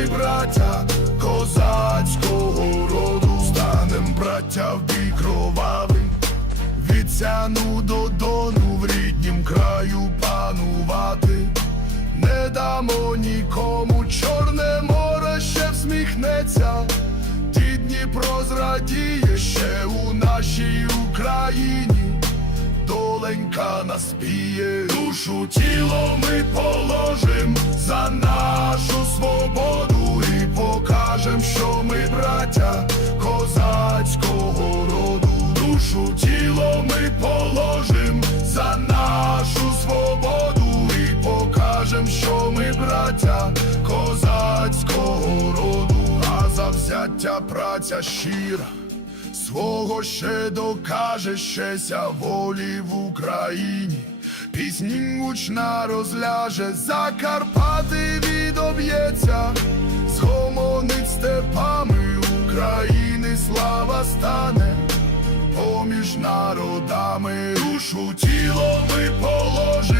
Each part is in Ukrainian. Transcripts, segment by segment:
ми браття козацького роду. Станем браття в бій кровавий від до дону в ріднім краю панувати. Не дамо нікому чорне море ще всміхнеться, ті Дніпро зрадіє ще у нашій Україні. Доленька наспіє, душу тіло ми положим Душу тіло ми положим за нашу свободу і покажем, що ми браття козацького роду, а завзяття праця щира. Свого ще докаже щеся волі в Україні, пісні гучна розляже, Закарпати відоб'ється, згомонить степами народами душу тіло ми положим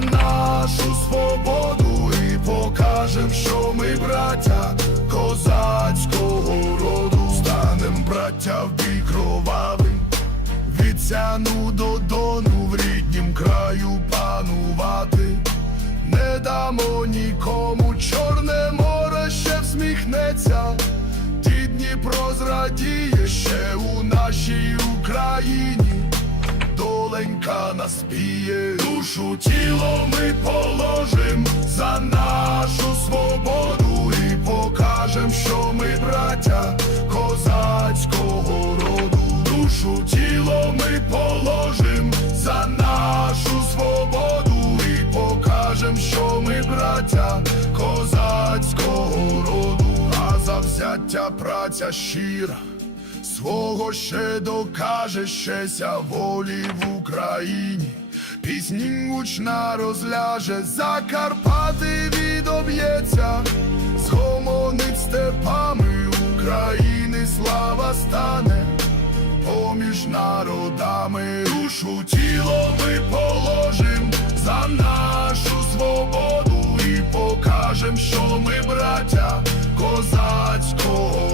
нашу свободу і покажем, що ми браття козацького роду. Станем браття в бій кровавий від сяну до дону в ріднім краю панувати. Не дамо нікому чорне море ще всміхнеться, ті Дніпро зрадіє ще у нашій Україні. Доленька наспіє, душу тіло ми положим за нашу свободу і покажем, що ми браття козацького роду. Душу тіло ми положим за нашу свободу і покажем, що ми браття козацького роду, а завзяття праця щира. Свого ще докаже щеся волі в Україні, пісні гучна розляже, Закарпати відоб'ється, згомонить степами України слава стане, поміж народами душу тіло ми положим за нашу свободу і покажем, що ми браття козацького